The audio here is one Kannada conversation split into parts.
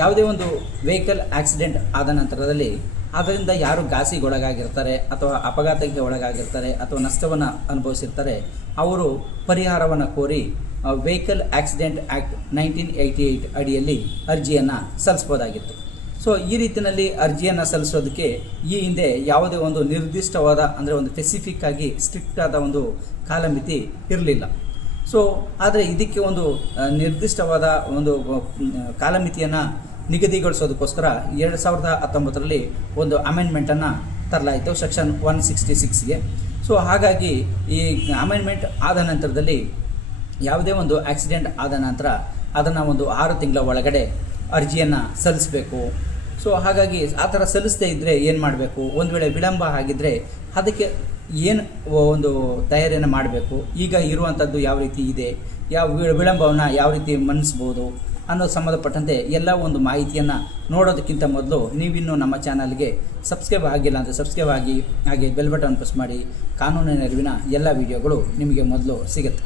ಯಾವುದೇ ಒಂದು ವೆಹಿಕಲ್ ಆಕ್ಸಿಡೆಂಟ್ ಆದ ನಂತರದಲ್ಲಿ ಅದರಿಂದ ಯಾರು ಘಾಸಿಗೊಳಗಾಗಿರ್ತಾರೆ ಅಥವಾ ಅಪಘಾತಕ್ಕೆ ಒಳಗಾಗಿರ್ತಾರೆ ಅಥವಾ ನಷ್ಟವನ್ನು ಅನುಭವಿಸಿರ್ತಾರೆ ಅವರು ಪರಿಹಾರವನ್ನು ಕೋರಿ ವೆಹಿಕಲ್ ಆಕ್ಸಿಡೆಂಟ್ ಆ್ಯಕ್ಟ್ 1988 ಅಡಿಯಲ್ಲಿ ಅರ್ಜಿಯನ್ನು ಸಲ್ಲಿಸಬಹುದಾಗಿತ್ತು. ಸೊ ಈ ರೀತಿಯಲ್ಲಿ ಅರ್ಜಿಯನ್ನು ಸಲ್ಲಿಸೋದಕ್ಕೆ ಈ ಹಿಂದೆ ಯಾವುದೇ ಒಂದು ನಿರ್ದಿಷ್ಟವಾದ ಅಂದರೆ ಒಂದು ಸ್ಪೆಸಿಫಿಕ್ ಆಗಿ ಸ್ಟ್ರಿಕ್ಟ್ ಆದ ಒಂದು ಕಾಲಮಿತಿ ಇರಲಿಲ್ಲ. ಸೊ ಆದರೆ ಇದಕ್ಕೆ ಒಂದು ನಿರ್ದಿಷ್ಟವಾದ ಒಂದು ಕಾಲಮಿತಿಯನ್ನು ನಿಗದಿಗೊಳಿಸೋದಕ್ಕೋಸ್ಕರ 2019ರಲ್ಲಿ ಒಂದು ಅಮೆಂಡ್ಮೆಂಟನ್ನು ತರಲಾಯಿತು ಸೆಕ್ಷನ್ 166ಗೆ. ಸೊ ಹಾಗಾಗಿ ಈ ಅಮೆಂಡ್ಮೆಂಟ್ ಆದ ನಂತರದಲ್ಲಿ ಯಾವುದೇ ಒಂದು ಆಕ್ಸಿಡೆಂಟ್ ಆದ ನಂತರ ಅದನ್ನು ಒಂದು 6 ತಿಂಗಳ ಒಳಗಡೆ ಅರ್ಜಿಯನ್ನು ಸಲ್ಲಿಸಬೇಕು. ಸೊ ಹಾಗಾಗಿ ಆ ಥರ ಸಲ್ಲಿಸದೇ ಇದ್ದರೆ ಏನು ಮಾಡಬೇಕು, ಒಂದು ವೇಳೆ ವಿಳಂಬ ಆಗಿದ್ದರೆ ಅದಕ್ಕೆ ಏನು ಒಂದು ತಯಾರಿಯನ್ನು ಮಾಡಬೇಕು, ಈಗ ಇರುವಂಥದ್ದು ಯಾವ ರೀತಿ ಇದೆ, ಯಾವ ವಿಳಂಬವನ್ನು ಯಾವ ರೀತಿ ಮನ್ನಿಸ್ಬೋದು ಅನ್ನೋದು ಸಂಬಂಧಪಟ್ಟಂತೆ ಎಲ್ಲ ಒಂದು ಮಾಹಿತಿಯನ್ನು ನೋಡೋದಕ್ಕಿಂತ ಮೊದಲು ನೀವಿನ್ನೂ ನಮ್ಮ ಚಾನಲ್ಗೆ ಸಬ್ಸ್ಕ್ರೈಬ್ ಆಗಿಲ್ಲ ಅಂದರೆ ಸಬ್ಸ್ಕ್ರೈಬ್ ಆಗಿ, ಹಾಗೆ ಬೆಲ್ ಬಟನ್ ಪ್ರೆಸ್ ಮಾಡಿ. ಕಾನೂನಿನ ಅರಿವಿನ ಎಲ್ಲ ವಿಡಿಯೋಗಳು ನಿಮಗೆ ಮೊದಲು ಸಿಗುತ್ತೆ.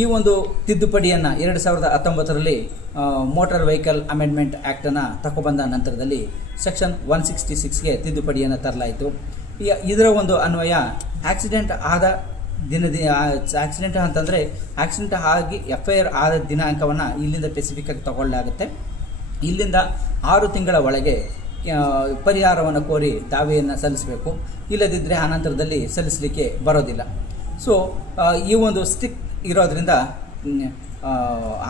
ಈ ಒಂದು ತಿದ್ದುಪಡಿಯನ್ನು 2019ರಲ್ಲಿ ಮೋಟಾರ್ ವೆಹಿಕಲ್ ಅಮೆಂಡ್ಮೆಂಟ್ ಆ್ಯಕ್ಟನ್ನು ತಗೊಬಂದ ನಂತರದಲ್ಲಿ ಸೆಕ್ಷನ್ 166ಗೆ ತಿದ್ದುಪಡಿಯನ್ನು ತರಲಾಯಿತು. ಇದರ ಒಂದು ಅನ್ವಯ ಆಕ್ಸಿಡೆಂಟ್ ಆದ ಆಕ್ಸಿಡೆಂಟ್ ಅಂತಂದರೆ ಆಕ್ಸಿಡೆಂಟ್ ಆಗಿ FIR ಆದ ದಿನಾಂಕವನ್ನು ಇಲ್ಲಿಂದ ಸ್ಪೆಸಿಫಿಕ್ ಆಗಿ ತಗೊಳ್ಳಲಾಗುತ್ತೆ. ಇಲ್ಲಿಂದ 6 ತಿಂಗಳ ಒಳಗೆ ಪರಿಹಾರವನ್ನು ಕೋರಿ ದಾವೆಯನ್ನು ಸಲ್ಲಿಸಬೇಕು. ಇಲ್ಲದಿದ್ದರೆ ಆನಂತರದಲ್ಲಿ ಸಲ್ಲಿಸಲಿಕ್ಕೆ ಬರೋದಿಲ್ಲ. ಸೊ ಈ ಒಂದು ಸ್ಟ್ರಿಕ್ಟ್ ಇರೋದ್ರಿಂದ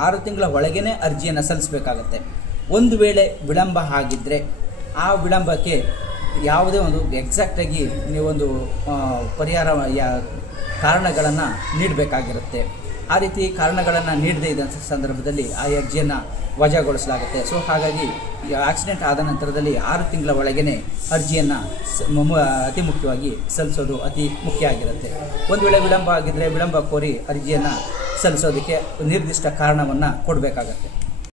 6 ತಿಂಗಳ ಒಳಗೇ ಅರ್ಜಿಯನ್ನು ಸಲ್ಲಿಸಬೇಕಾಗತ್ತೆ. ಒಂದು ವೇಳೆ ವಿಳಂಬ ಆಗಿದ್ದರೆ ಆ ವಿಳಂಬಕ್ಕೆ ಯಾವುದೇ ಒಂದು ಎಕ್ಸಾಕ್ಟಾಗಿ ನೀವೊಂದು ಪರಿಹಾರ ಕಾರಣಗಳನ್ನು ನೀಡಬೇಕಾಗಿರುತ್ತೆ. ಆ ರೀತಿ ಕಾರಣಗಳನ್ನು ನೀಡದೇ ಇದ್ದ ಸಂದರ್ಭದಲ್ಲಿ ಆ ಅರ್ಜಿಯನ್ನು ವಜಾಗೊಳಿಸಲಾಗುತ್ತೆ. ಸೊ ಹಾಗಾಗಿ ಆಕ್ಸಿಡೆಂಟ್ ಆದ ನಂತರದಲ್ಲಿ 6 ತಿಂಗಳ ಒಳಗೇ ಅರ್ಜಿಯನ್ನು ಅತಿ ಮುಖ್ಯವಾಗಿ ಸಲ್ಲಿಸೋದು ಅತಿ ಮುಖ್ಯ ಆಗಿರುತ್ತೆ. ಒಂದು ವೇಳೆ ವಿಳಂಬ ಆಗಿದ್ದರೆ ವಿಳಂಬ ಕೋರಿ ಅರ್ಜಿಯನ್ನು ಸಲ್ಲಿಸೋದಕ್ಕೆ ನಿರ್ದಿಷ್ಟ ಕಾರಣವನ್ನು ಕೊಡಬೇಕಾಗತ್ತೆ.